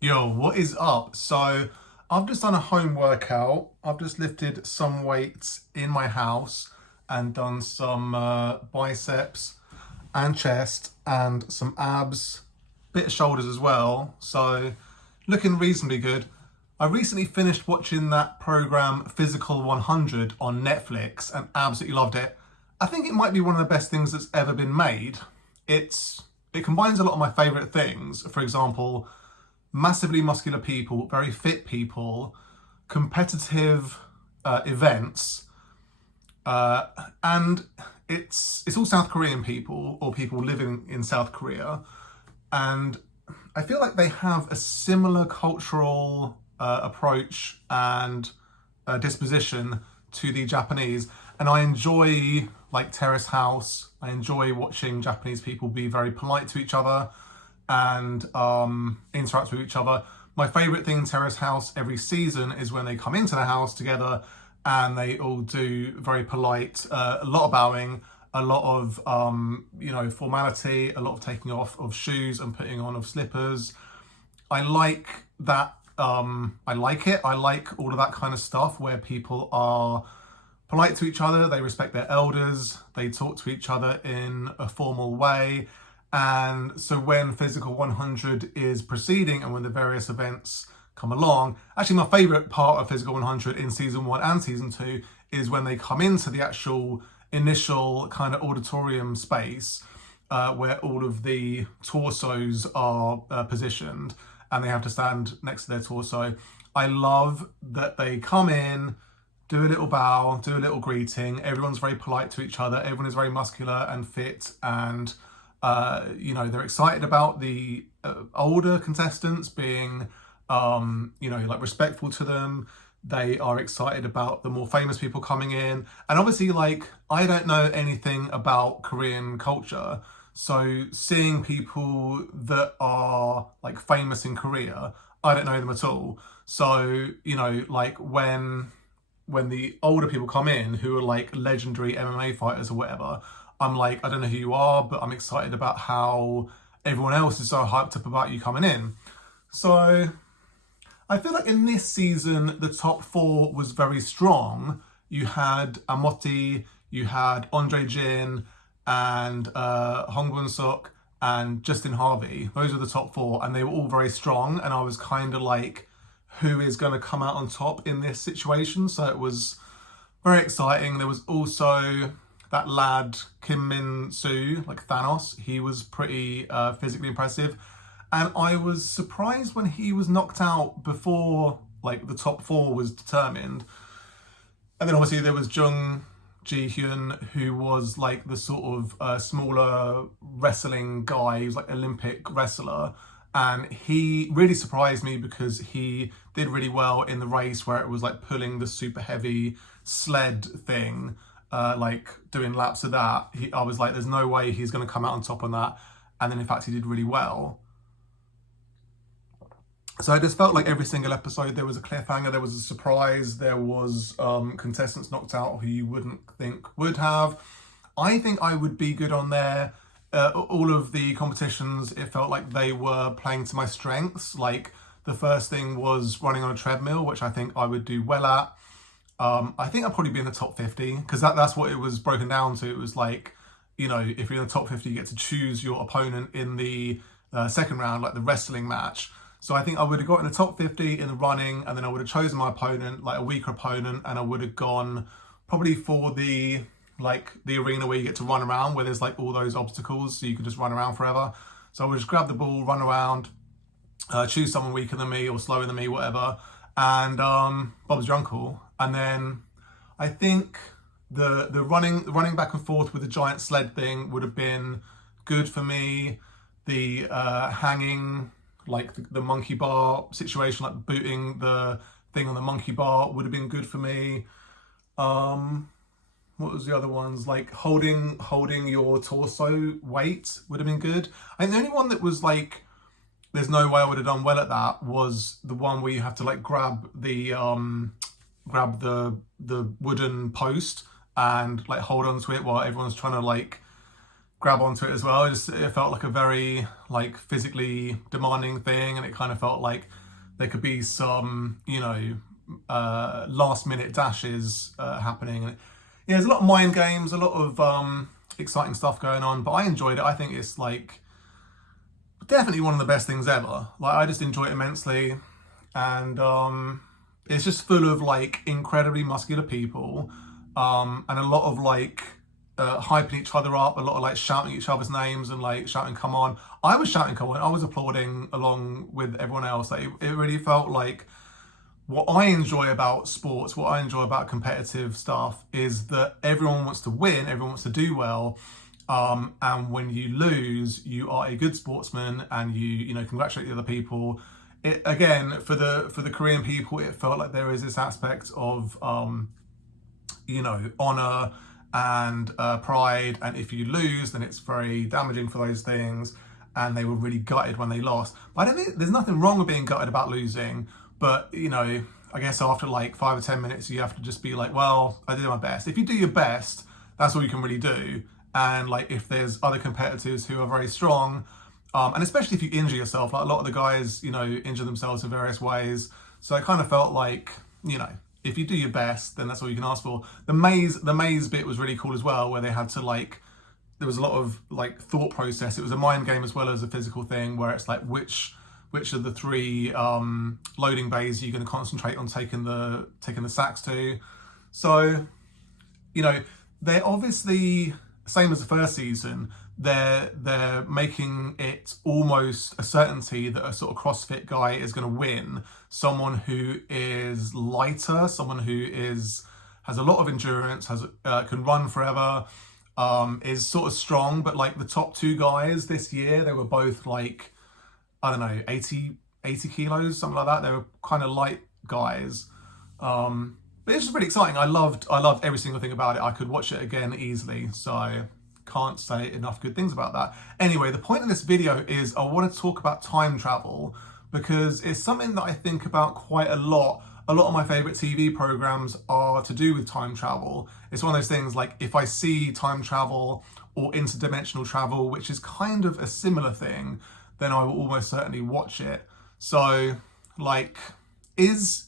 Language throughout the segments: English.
Yo, what is up? So, I've just done a home workout. I've just lifted some weights in my house and done some biceps and chest and some abs, bit of shoulders as well. So, looking reasonably good. I recently finished watching that program Physical 100 on Netflix and absolutely loved it. I think it might be one of the best things that's ever been made. It combines a lot of my favorite things. For example, massively muscular people, very fit people, competitive events, uh, and it's all South Korean people or people living in South Korea, and I feel like they have a similar cultural approach and disposition to the Japanese, and I enjoy like Terrace House. I enjoy watching Japanese people be very polite to each other and interact with each other. My favourite thing in Terrace House every season is when they come into the house together and they all do very polite, a lot of bowing, a lot of formality, a lot of taking off of shoes and putting on of slippers. I like that. I like it. I like all of that kind of stuff where people are polite to each other, they respect their elders, they talk to each other in a formal way. And so when Physical 100 is proceeding and when the various events come along, actually my favourite part of Physical 100 in season 1 and season 2 is when they come into the actual initial kind of auditorium space where all of the torsos are positioned and they have to stand next to their torso. I love that they come in, do a little bow, do a little greeting. Everyone's very polite to each other. Everyone is very muscular and fit, and they're excited about the older contestants being, like respectful to them. They are excited about the more famous people coming in, and obviously, like I don't know anything about Korean culture, so seeing people that are like famous in Korea, I don't know them at all. So like when the older people come in who are like legendary MMA fighters or whatever, I'm like, I don't know who you are, but I'm excited about how everyone else is so hyped up about you coming in. So I feel like in this season, the top four was very strong. You had Amoti, you had Andre Jin, and Hong Bun Suk, and Justin Harvey. Those were the top four, and they were all very strong. And I was kind of like, who is going to come out on top in this situation? So it was very exciting. There was also that lad Kim Min Soo, like Thanos. He was pretty physically impressive, and I was surprised when he was knocked out before like the top four was determined. And then obviously there was Jung Ji Hyun, who was like the sort of smaller wrestling guy. He was like Olympic wrestler, and he really surprised me because he did really well in the race where it was like pulling the super heavy sled thing, like doing laps of that. I was like, there's no way he's going to come out on top on that. And then in fact, he did really well. So I just felt like every single episode there was a cliffhanger, there was a surprise, there was contestants knocked out who you wouldn't think would have. I think I would be good on there. All of the competitions, it felt like they were playing to my strengths. Like the first thing was running on a treadmill, which I think I would do well at. I think I'd probably be in the top 50 because that's what it was broken down to. It was like, if you're in the top 50, you get to choose your opponent in the second round, like the wrestling match. So I think I would have got in the top 50 in the running, and then I would have chosen my opponent, like a weaker opponent, and I would have gone probably for the arena where you get to run around, where there's like all those obstacles, so you can just run around forever. So I would just grab the ball, run around, choose someone weaker than me or slower than me, whatever, and Bob's your uncle. And then I think the running back and forth with the giant sled thing would have been good for me. The hanging, like the monkey bar situation, like booting the thing on the monkey bar would have been good for me. What was the other ones? Like holding your torso weight would have been good. I think the only one that was like, there's no way I would have done well at that was the one where you have to like grab the wooden post and like hold on to it while everyone's trying to like grab onto it as well. It felt like a very like physically demanding thing, and it kind of felt like there could be some, last minute dashes happening. And yeah, there's a lot of mind games, a lot of exciting stuff going on, but I enjoyed it. I think it's like definitely one of the best things ever. Like, I just enjoy it immensely, and it's just full of like incredibly muscular people, and a lot of like hyping each other up, a lot of like shouting each other's names and like shouting "come on." I was shouting "come on." I was applauding along with everyone else. Like, it really felt like what I enjoy about sports, what I enjoy about competitive stuff, is that everyone wants to win, everyone wants to do well. And when you lose, you are a good sportsman, and you congratulate the other people. It, again, for the Korean people, it felt like there is this aspect of honor and pride, and if you lose, then it's very damaging for those things. And they were really gutted when they lost. But I don't think there's nothing wrong with being gutted about losing. But I guess after like 5 or 10 minutes, you have to just be like, well, I did my best. If you do your best, that's all you can really do. And like, if there's other competitors who are very strong, and especially if you injure yourself, like a lot of the guys, injure themselves in various ways. So I kind of felt like, if you do your best, then that's all you can ask for. The maze bit was really cool as well, where they had to like, there was a lot of like thought process. It was a mind game as well as a physical thing, where it's like, which of the 3 loading bays are you going to concentrate on taking the sacks to? So, they're obviously, same as the first season, they're making it almost a certainty that a sort of CrossFit guy is going to win. Someone who is lighter, someone who has a lot of endurance, can run forever, is sort of strong. But like the top 2 guys this year, they were both like, I don't know, 80 kilos, something like that. They were kind of light guys. But it's just really exciting. I loved every single thing about it. I could watch it again easily. So can't say enough good things about that. Anyway, the point of this video is I want to talk about time travel, because it's something that I think about quite a lot. A lot of my favorite TV programs are to do with time travel. It's one of those things, like if I see time travel or interdimensional travel, which is kind of a similar thing, then I will almost certainly watch it. So like, is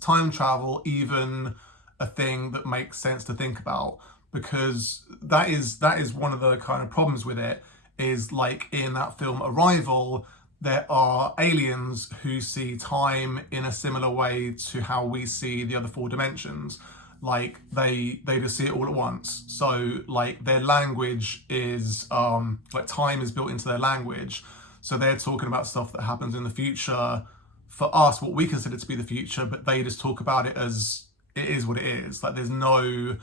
time travel even a thing that makes sense to think about? Because that is one of the kind of problems with it, is like in that film Arrival, there are aliens who see time in a similar way to how we see the other 4 dimensions. Like they just see it all at once. So like their language is like time is built into their language. So they're talking about stuff that happens in the future for us, what we consider to be the future, but they just talk about it as it is what it is. Like there's no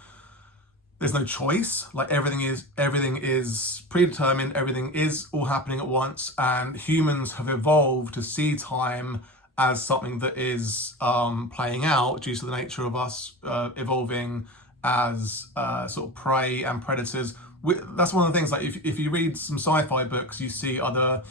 choice. Like everything is predetermined, everything is all happening at once, and humans have evolved to see time as something that is playing out due to the nature of us evolving as sort of prey and predators. That's one of the things, like if you read some sci-fi books, you see other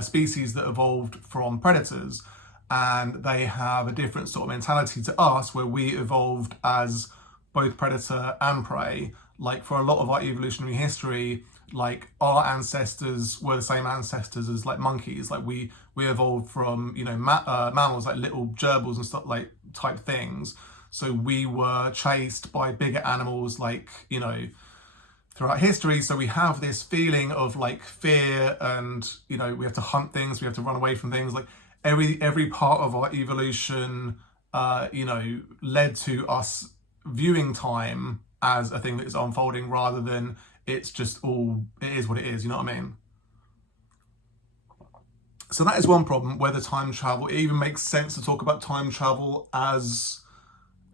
species that evolved from predators, and they have a different sort of mentality to us, where we evolved as both predator and prey. Like for a lot of our evolutionary history, like our ancestors were the same ancestors as like monkeys. Like we evolved from mammals, like little gerbils and stuff, like type things. So we were chased by bigger animals, like throughout history. So we have this feeling of like fear, and we have to hunt things, we have to run away from things. Like every part of our evolution led to us viewing time as a thing that is unfolding, rather than it's just all, it is what it is, you know what I mean? So that is one problem, whether time travel, it even makes sense to talk about time travel as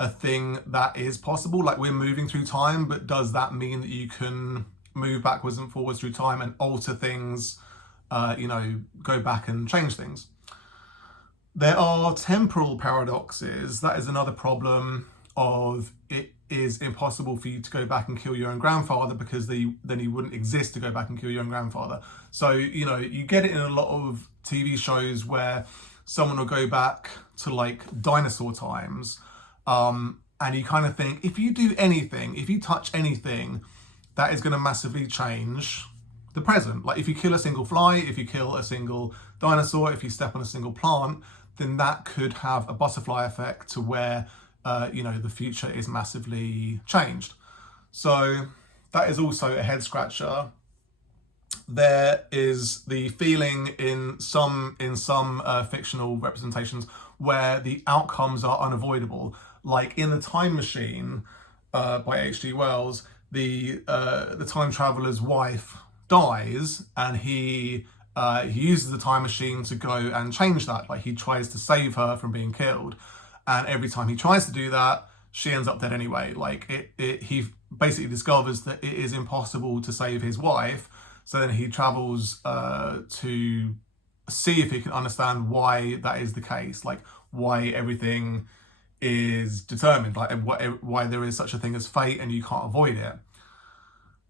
a thing that is possible. Like we're moving through time, but does that mean that you can move backwards and forwards through time and alter things, go back and change things? There are temporal paradoxes. That is another problem of it is impossible for you to go back and kill your own grandfather, because then you wouldn't exist to go back and kill your own grandfather. So, you get it in a lot of TV shows where someone will go back to like dinosaur times, and you kind of think, if you do anything, if you touch anything, that is going to massively change the present. Like if you kill a single fly, if you kill a single dinosaur, if you step on a single plant, then that could have a butterfly effect to where, the future is massively changed. So that is also a head scratcher. There is the feeling in some fictional representations where the outcomes are unavoidable. Like in The Time Machine by H.G. Wells, the time traveler's wife dies, and he uses the time machine to go and change that. Like he tries to save her from being killed, and every time he tries to do that, she ends up dead anyway. Like he basically discovers that it is impossible to save his wife. So then he travels to see if he can understand why that is the case, like why everything is determined, like why there is such a thing as fate and you can't avoid it.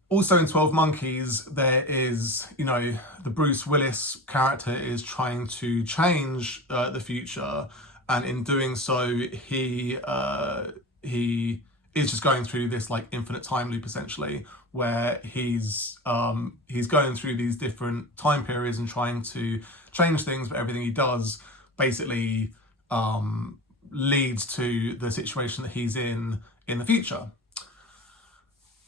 Also in 12 Monkeys, there is, the Bruce Willis character is trying to change the future, and in doing so, he is just going through this like infinite time loop essentially, where he's going through these different time periods and trying to change things, but everything he does basically leads to the situation that he's in the future.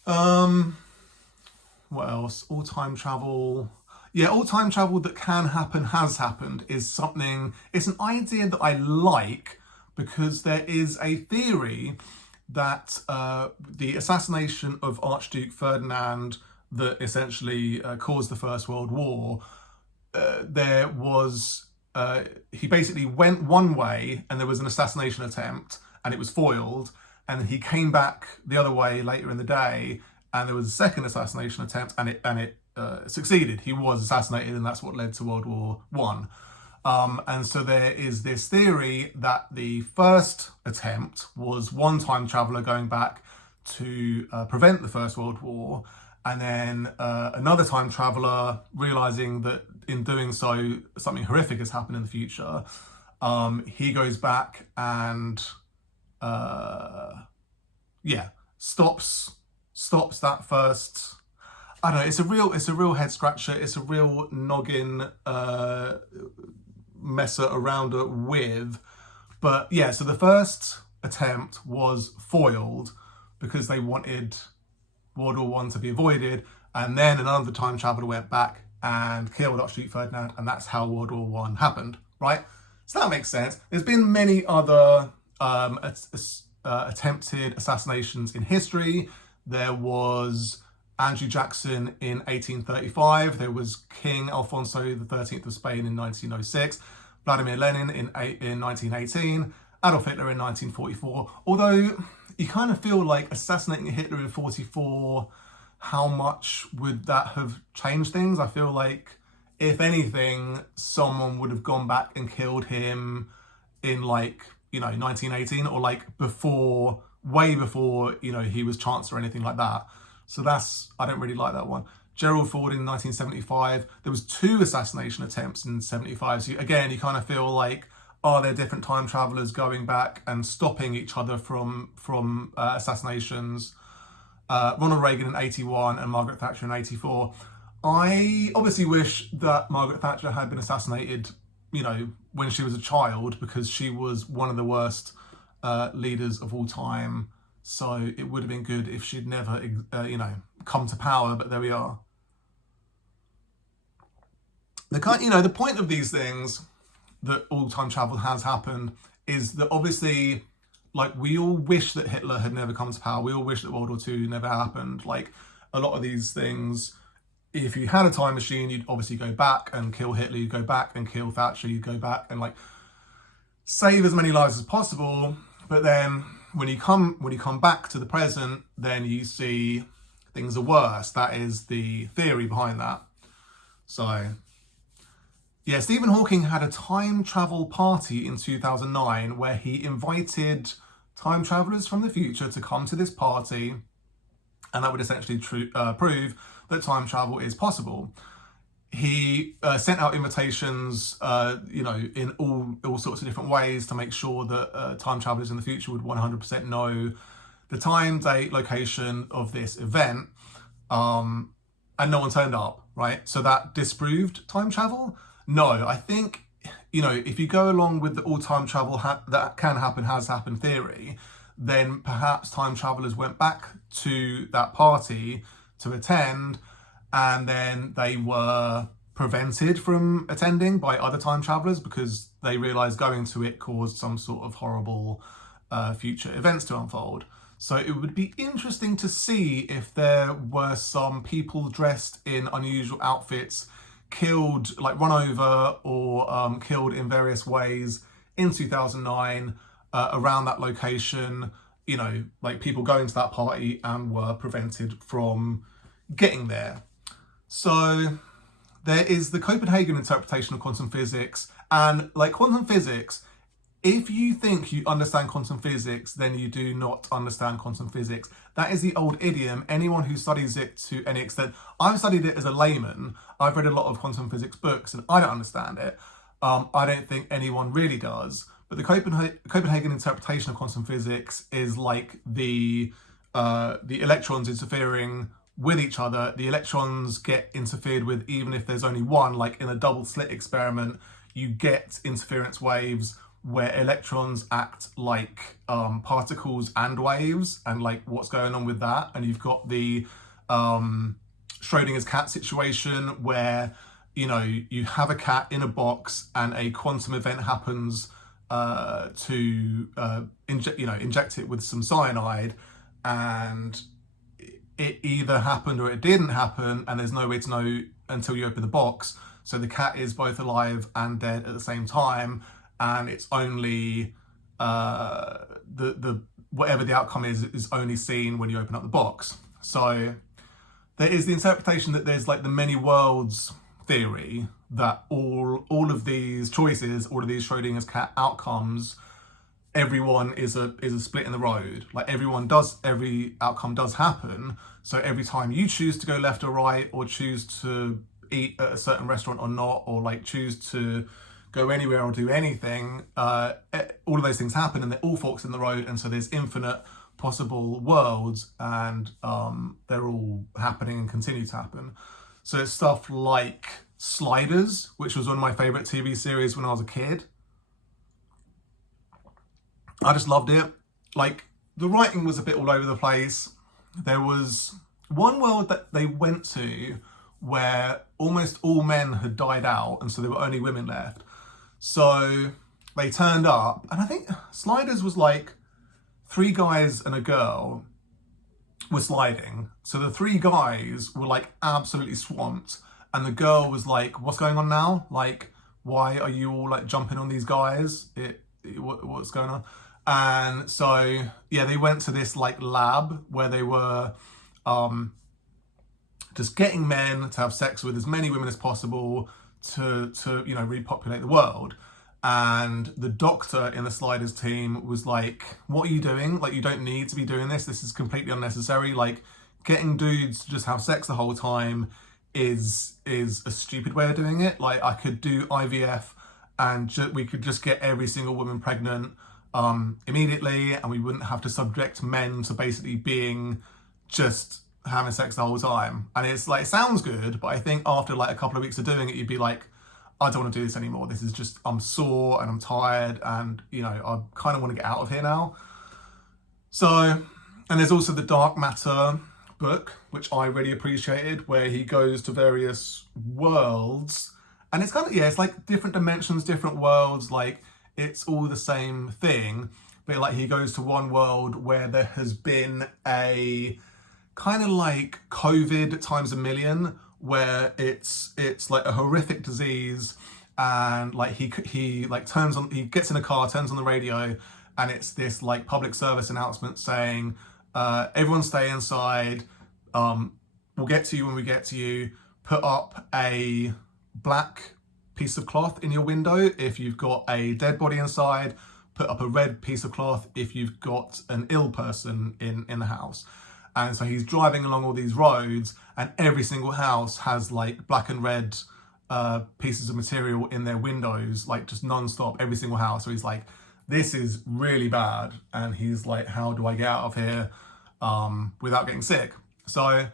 What else? All time travel. Yeah, all time travel that can happen has happened is something, it's an idea that I like, because there is a theory that the assassination of Archduke Ferdinand that essentially caused the First World War, he basically went one way and there was an assassination attempt and it was foiled, and then he came back the other way later in the day and there was a second assassination attempt and it succeeded. He was assassinated, and that's what led to World War One. And so there is this theory that the first attempt was one time traveller going back to prevent the First World War, and then another time traveller realising that in doing so something horrific has happened in the future. He goes back and stops that first. I don't know, it's a real head scratcher, it's a real noggin messer around it with. But yeah, so the first attempt was foiled because they wanted World War One to be avoided, and then another time traveller went back and killed Archduke Ferdinand, and that's how World War One happened, right? So that makes sense. There's been many other attempted assassinations in history. There was Andrew Jackson in 1835. There was King Alfonso XIII of Spain in 1906. Vladimir Lenin in 1918. Adolf Hitler in 1944. Although you kind of feel like assassinating Hitler in 1944, how much would that have changed things? I feel like, if anything, someone would have gone back and killed him in 1918, or way before, he was chancellor or anything like that. So I don't really like that one. Gerald Ford in 1975. There was 2 assassination attempts in 75. So again, you kind of feel like, are there different time travelers going back and stopping each other from assassinations? Ronald Reagan in 81 and Margaret Thatcher in 84. I obviously wish that Margaret Thatcher had been assassinated, when she was a child, because she was one of the worst leaders of all time. So it would have been good if she'd never, come to power. But there we are. The point of these things that all time travel has happened is that obviously, we all wish that Hitler had never come to power. We all wish that World War II never happened. A lot of these things, if you had a time machine, you'd obviously go back and kill Hitler. You'd go back and kill Thatcher. You'd go back and save as many lives as possible. But then when you come back to the present, then you see things are worse. That is the theory behind that. So yeah, Stephen Hawking had a time travel party in 2009 where he invited time travelers from the future to come to this party, and that would essentially prove that time travel is possible. He sent out invitations, in all sorts of different ways to make sure that time travelers in the future would 100% know the time, date, location of this event. And and no one turned up, right? So that disproved time travel? No, I think, if you go along with the all time travel that can happen, has happened theory, then perhaps time travelers went back to that party to attend, and then they were prevented from attending by other time travelers because they realized going to it caused some sort of horrible future events to unfold. So it would be interesting to see if there were some people dressed in unusual outfits killed, like run over or killed in various ways in 2009 around that location, like people going to that party and were prevented from getting there. So there is the Copenhagen interpretation of quantum physics, and like quantum physics, if you think you understand quantum physics, then you do not understand quantum physics. That is the old idiom. Anyone who studies it to any extent, I've studied it as a layman. I've read a lot of quantum physics books and I don't understand it. I don't think anyone really does. But the Copenhagen interpretation of quantum physics is like the electrons interfering with each other. The electrons get interfered with even if there's only one, like in a double slit experiment, you get interference waves where electrons act like particles and waves, and like what's going on with that. And you've got the Schrodinger's cat situation where, you have a cat in a box and a quantum event happens to inject it with some cyanide, and it either happened or it didn't happen, and there's no way to know until you open the box. So the cat is both alive and dead at the same time, and it's only the whatever the outcome is only seen when you open up the box. So there is the interpretation that there's like the many worlds theory, that all of these choices, all of these Schrodinger's cat outcomes, everyone is a split in the road. Like every outcome does happen. So every time you choose to go left or right, or choose to eat at a certain restaurant or not, or like choose to go anywhere or do anything, all of those things happen, and they're all forks in the road, and so there's infinite possible worlds, and they're all happening and continue to happen. So it's stuff like Sliders, which was one of my favorite TV series when I was a kid. I just loved it. Like, the writing was a bit all over the place. There was one world that they went to where almost all men had died out, and so there were only women left. So they turned up, and I think Sliders was like 3 guys and a girl were sliding. So the 3 guys were like absolutely swamped, and the girl was like, what's going on now? Like, why are you all like jumping on these guys? What's going on? And so, yeah, they went to this like lab where they were just getting men to have sex with as many women as possible to repopulate the world. And the doctor in the Sliders team was like, what are you doing? Like, you don't need to be doing this. This is completely unnecessary. Like, getting dudes to just have sex the whole time is a stupid way of doing it. Like, I could do IVF and we could just get every single woman pregnant immediately, and we wouldn't have to subject men to basically being just having sex the whole time. And it's like, it sounds good, but I think after like a couple of weeks of doing it, you'd be like, I don't want to do this anymore. This is just, I'm sore and I'm tired, and I kind of want to get out of here now. So, and there's also the Dark Matter book, which I really appreciated, where he goes to various worlds, and it's kind of, it's like different dimensions, different worlds, like it's all the same thing, but like he goes to one world where there has been a kind of like COVID times a million, where it's like a horrific disease, and like he like he gets in a car, turns on the radio, and it's this like public service announcement saying, everyone stay inside, we'll get to you when we get to you, put up a black piece of cloth in your window if you've got a dead body inside, put up a red piece of cloth if you've got an ill person in the house. And so he's driving along all these roads, and every single house has like black and red pieces of material in their windows, like just non-stop, every single house. So he's like, this is really bad. And he's like, how do I get out of here without getting sick? So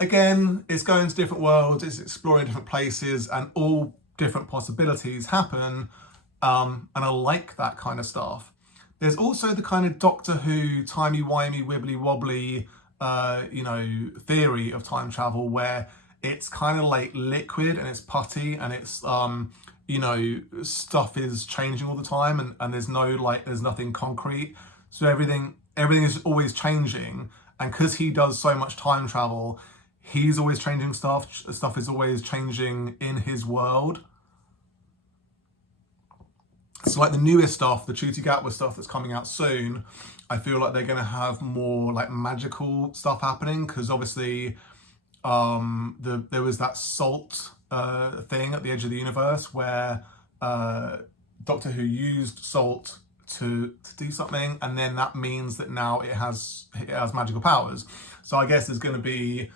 again, it's going to different worlds, it's exploring different places, and all different possibilities happen. And I like that kind of stuff. There's also the kind of Doctor Who timey-wimey, wibbly-wobbly, theory of time travel where it's kind of like liquid and it's putty and it's, stuff is changing all the time and there's nothing concrete. So everything is always changing. And because he does so much time travel, he's always changing stuff. Stuff is always changing in his world. So like the newest stuff, the Ncuti Gatwa stuff that's coming out soon, I feel like they're going to have more like magical stuff happening because obviously there was that salt thing at the edge of the universe where Doctor Who used salt to do something, and then that means that now it has magical powers. So I guess there's going to be,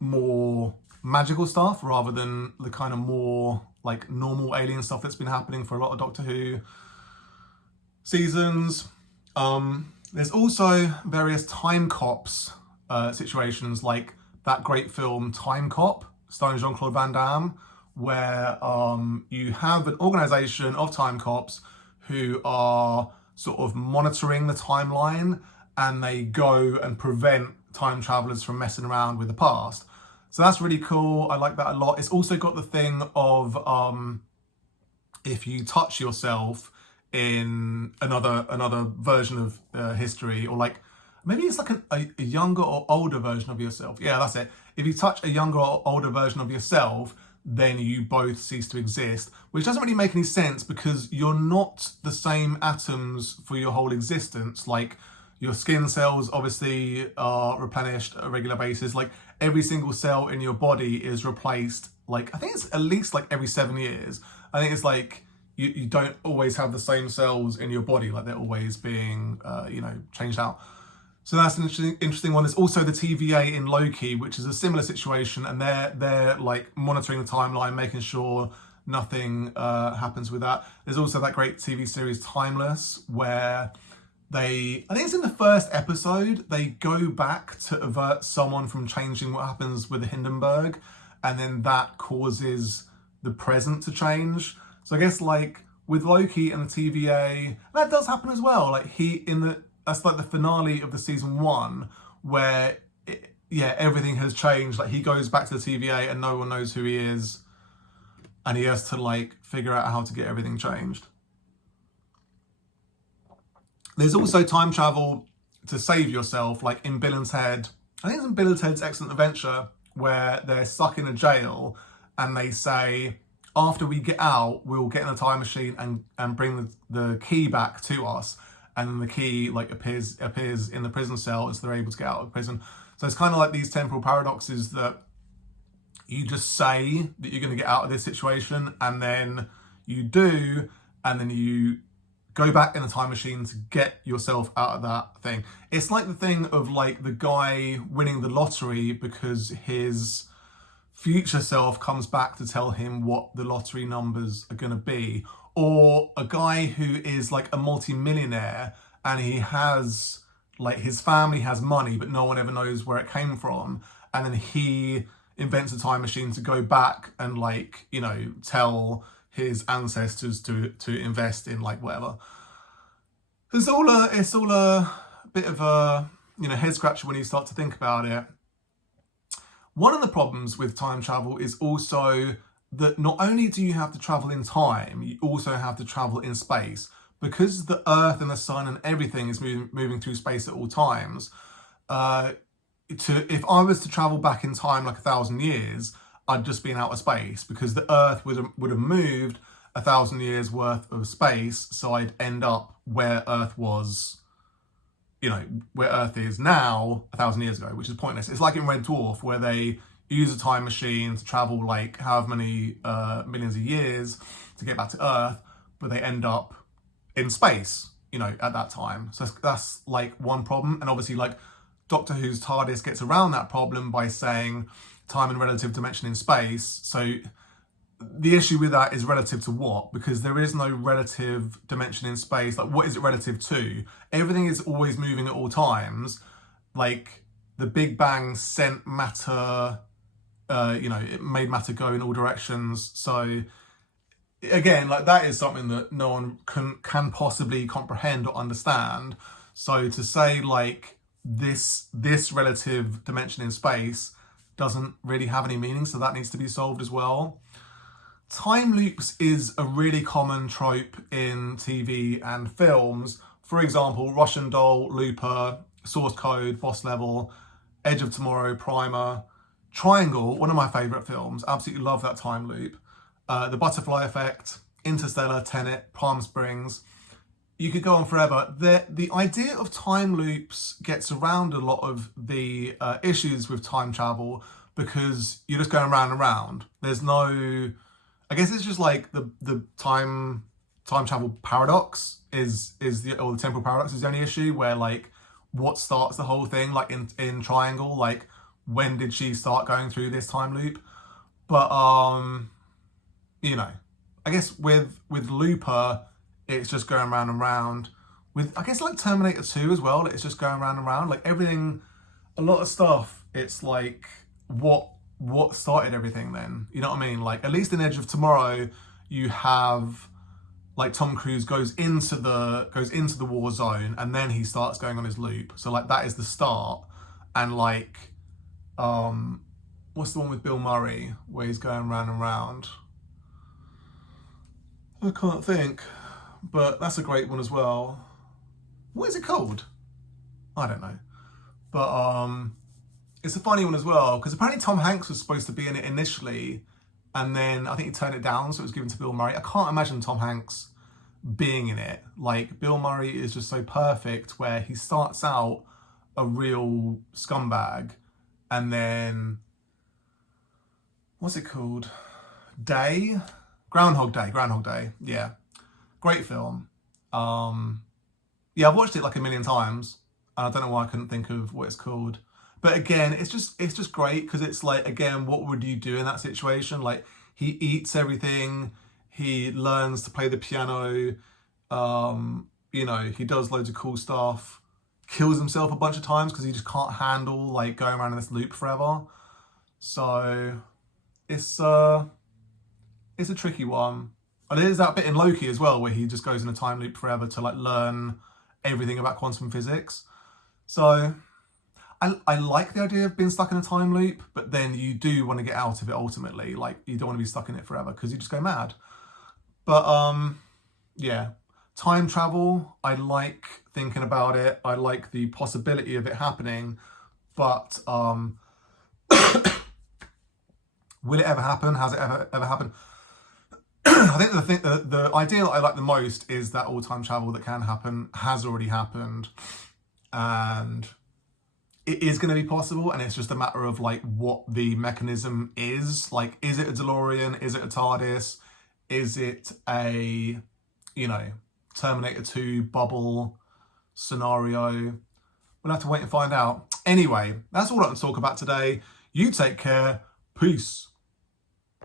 more magical stuff rather than the kind of more like normal alien stuff that's been happening for a lot of Doctor Who seasons. There's also various time cops situations, like that great film Time Cop starring Jean-Claude Van Damme, where you have an organization of time cops who are sort of monitoring the timeline, and they go and prevent time travelers from messing around with the past. So that's really cool. I like that a lot. It's also got the thing of if you touch yourself in another version of history, or like maybe it's like a younger or older version of yourself. Yeah, that's it. If you touch a younger or older version of yourself, then you both cease to exist, which doesn't really make any sense because you're not the same atoms for your whole existence. Like your skin cells obviously are replenished at a regular basis. Like every single cell in your body is replaced. Like I think it's at least like every 7 years. I think it's like you don't always have the same cells in your body. Like they're always being changed out. So that's an interesting one. There's also the TVA in Loki, which is a similar situation, and they're like monitoring the timeline, making sure nothing happens with that. There's also that great TV series Timeless, where I think it's in the first episode, they go back to avert someone from changing what happens with the Hindenburg, and then that causes the present to change. So I guess like with Loki and the TVA, that does happen as well. Like that's like the finale of the season 1 where everything has changed. Like he goes back to the TVA and no one knows who he is, and he has to like figure out how to get everything changed. There's also time travel to save yourself, like in Bill and Ted. I think it's in Bill and Ted's Excellent Adventure, where they're stuck in a jail and they say, after we get out, we'll get in a time machine and bring the key back to us. And then the key like appears in the prison cell as they're able to get out of prison. So it's kind of like these temporal paradoxes that you just say that you're going to get out of this situation, and then you do, and then you go back in the time machine to get yourself out of that thing. It's like the thing of like the guy winning the lottery because his future self comes back to tell him what the lottery numbers are going to be. Or a guy who is like a multi-millionaire and he has like his family has money but no one ever knows where it came from, and then he invents a time machine to go back and like tell his ancestors to invest in like whatever. It's all a bit of a head scratcher when you start to think about it. One of the problems with time travel is also that not only do you have to travel in time, you also have to travel in space. Because the Earth and the Sun and everything is moving through space at all times, if I was to travel back in time like 1,000 years, I'd just be in outer space, because the Earth would have moved 1,000 years worth of space, so I'd end up where Earth was, where Earth is now 1,000 years ago, which is pointless. It's like in Red Dwarf, where they use a time machine to travel like however many millions of years to get back to Earth, but they end up in space, at that time. So that's like one problem. And obviously like Doctor Who's TARDIS gets around that problem by saying time and relative dimension in space. So the issue with that is relative to what? Because there is no relative dimension in space. Like what is it relative to? Everything is always moving at all times. Like the Big Bang sent matter, it made matter go in all directions. So again, like that is something that no one can possibly comprehend or understand. So to say like this relative dimension in space doesn't really have any meaning, so that needs to be solved as well. Time loops is a really common trope in TV and films. For example, Russian Doll, Looper, Source Code, Boss Level, Edge of Tomorrow, Primer, Triangle, one of my favourite films. Absolutely love that time loop. The Butterfly Effect, Interstellar, Tenet, Palm Springs. You could go on forever. The idea of time loops gets around a lot of the issues with time travel because you're just going round and round. There's no... I guess it's just like the time travel paradox or the temporal paradox is the only issue, where like what starts the whole thing, like in Triangle, like when did she start going through this time loop? But I guess with Looper, it's just going round and round. With I guess like Terminator 2 as well, it's just going round and round. Like everything, a lot of stuff, it's like what started everything then? You know what I mean? Like at least in Edge of Tomorrow, you have like Tom Cruise goes into the war zone and then he starts going on his loop. So like that is the start. And like what's the one with Bill Murray where he's going round and round? I can't think, but that's a great one as well. What is it called? I don't know. But it's a funny one as well, because apparently Tom Hanks was supposed to be in it initially, and then I think he turned it down, so it was given to Bill Murray. I can't imagine Tom Hanks being in it. Like, Bill Murray is just so perfect, where he starts out a real scumbag, and then, what's it called? Groundhog Day, yeah. Great film. Yeah, I've watched it like a million times, and I don't know why I couldn't think of what it's called. But again, it's just great because it's like, again, what would you do in that situation? Like, he eats everything, he learns to play the piano, he does loads of cool stuff, kills himself a bunch of times because he just can't handle like going around in this loop forever. So it's a tricky one. And there's that bit in Loki as well where he just goes in a time loop forever to like learn everything about quantum physics. So I like the idea of being stuck in a time loop, but then you do want to get out of it ultimately. Like, you don't want to be stuck in it forever because you just go mad. But yeah, time travel, I like thinking about it. I like the possibility of it happening, but will it ever happen? Has it ever happened? I think the idea that I like the most is that all time travel that can happen has already happened, and it is going to be possible, and it's just a matter of like what the mechanism is. Like, is it a DeLorean? Is it a TARDIS? Is it a, Terminator 2 bubble scenario? We'll have to wait and find out. Anyway, that's all I can talk about today. You take care. Peace.